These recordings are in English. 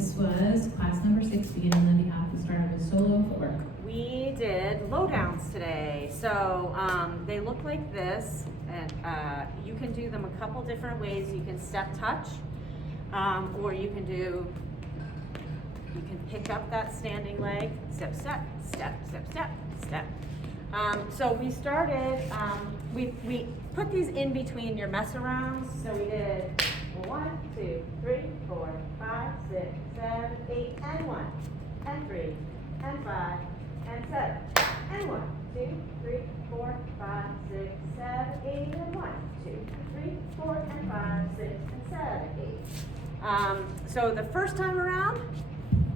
this was class number 6, beginning Lindy Hop. We started with solo footwork. We did lowdowns today. So they look like this, and you can do them a couple different ways. You can step touch, or you can pick up that standing leg, step, step, step, step, step, step. So we started, we put these in between your mess arounds. So we did 1, 2, 3, 4, 5, 6, 7, 8, and 1, and 3, and 5, and 7, and 1, 2, 3, 4, 5, 6, 7, 8, and 1, 2, 3, 4, and 5, 6, and 7, 8. So the first time around,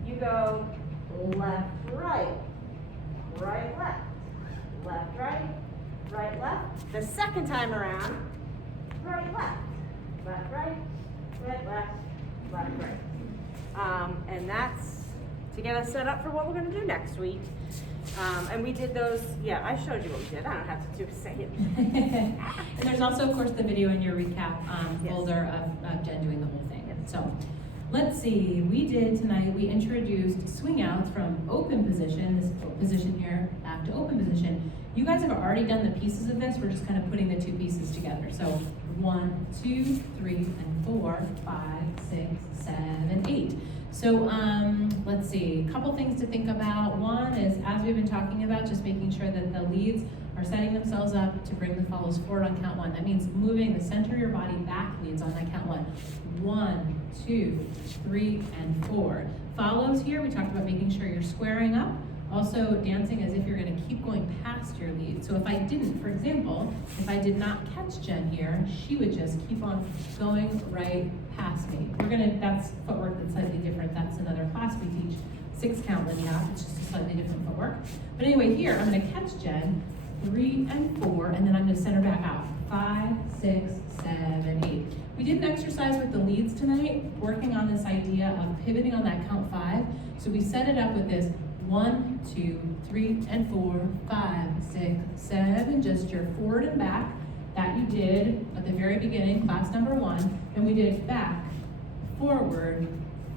you go left, right, right, left, left, right, right, left. The second time around, right, left, left, right, right, left, left, right. And that's to get us set up for what we're going to do next week. And we did those, yeah, I showed you what we did. I don't have to say it. And there's also, of course, the video in your recap Yes. folder of Jen doing the whole thing. Yes. So let's see, we introduced swing outs from open position, this position here, back to open position. You guys have already done the pieces of this. We're just kind of putting the two pieces together. So 1, 2, 3, and 4, 5, 6, 7, 8. So let's see, a couple things to think about. One is, as we've been talking about, just making sure that the leads are setting themselves up to bring the follows forward on count 1. That means moving the center of your body back leads on that count 1. 1, 2, 3, and 4. Follows here, we talked about making sure you're squaring up. Also dancing as if you're going to keep going past your lead. So if I didn't, for example, if I did not catch Jen here, she would just keep on going right past me. That's footwork that's slightly different. That's another class we teach, 6 count Lindy Hop. It's just a slightly different footwork. But anyway, here I'm going to catch Jen, 3 and 4, and then I'm going to send her back out. 5, 6, 7, 8. We did an exercise with the leads tonight, working on this idea of pivoting on that count 5. So we set it up with this 1, 2, 3, and 4, 5, 6, 7, gesture forward and back. That you did at the very beginning, class number 1. And we did back, forward,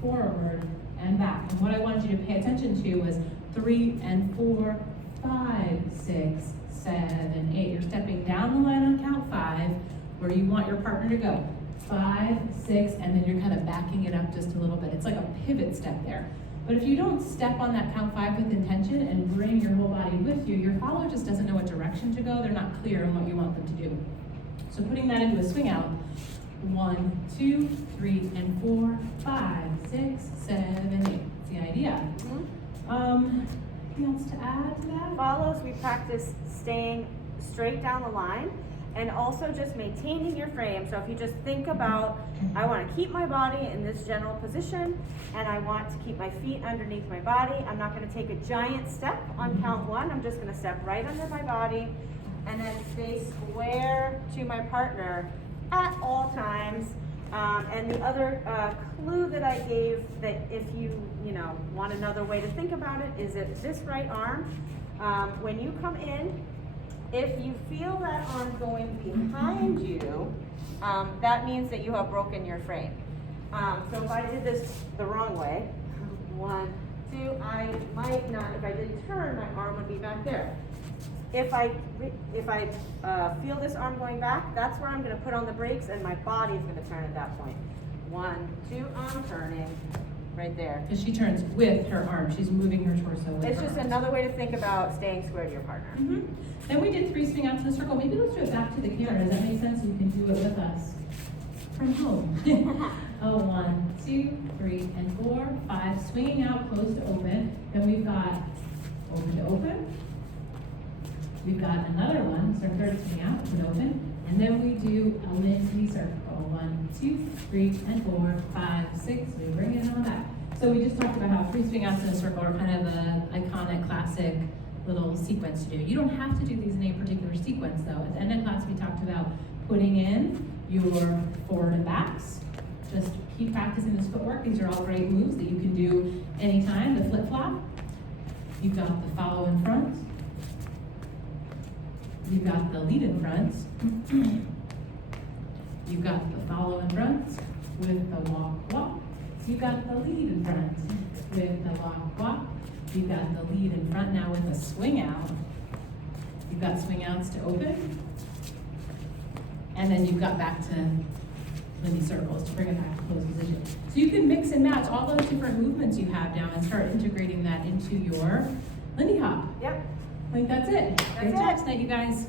forward, and back. And what I wanted you to pay attention to was 3 and 4, 5, 6, 7, 8. You're stepping down the line on count 5, where you want your partner to go. 5, 6, and then you're kind of backing it up just a little bit. It's like a pivot step there. But if you don't step on that count 5 with intention and bring your whole body with you, your follower just doesn't know what direction to go. They're not clear on what you want them to do. So putting that into a swing out, 1, 2, 3, and 4, 5, 6, 7, 8. That's the idea. Anything else to add to that? Follows, we practice staying straight down the line and also just maintaining your frame. So if you just think about, I want to keep my body in this general position and I want to keep my feet underneath my body. I'm not going to take a giant step on count 1. I'm just going to step right under my body and then stay square to my partner at all times. And the other clue that I gave, that if you want another way to think about it, is that this right arm, when you come in, if you feel that arm going behind you, that means that you have broken your frame. So if I did this the wrong way, 1, 2, I might not, if I didn't turn, my arm would be back there. If I feel this arm going back, that's where I'm going to put on the brakes and my body is going to turn at that point. 1, 2, arm turning, right there. Because she turns with her arm. She's moving her torso with It's her just arms. another way to think about staying square to your partner. Then we did 3 swing outs in a circle. Maybe let's do it back to the camera. Does that make sense? You can do it with us from home. 1, 2, 3, and 4, 5. Swinging out, close to open. Then we've got open to open. We've got another one, so third swing out, open, open. And then we do a Lindy circle. 1, 2, 3, and 4, 5, 6. We bring it on back. So we just talked about how 3 swing outs in a circle are kind of the iconic, classic little sequence to do. You don't have to do these in a particular sequence though. At the end of class we talked about putting in your forward and backs. Just keep practicing this footwork. These are all great moves that you can do anytime. The flip-flop. You've got the follow in front. You've got the lead in front. You've got the follow in front with the walk, walk. You've got the lead in front with the lock walk. You've got the lead in front now with a swing out. You've got swing outs to open. And then you've got back to Lindy circles to bring it back to closed position. So you can mix and match all those different movements you have now and start integrating that into your Lindy hop. Yep. I think that's it. Great job tonight, you guys.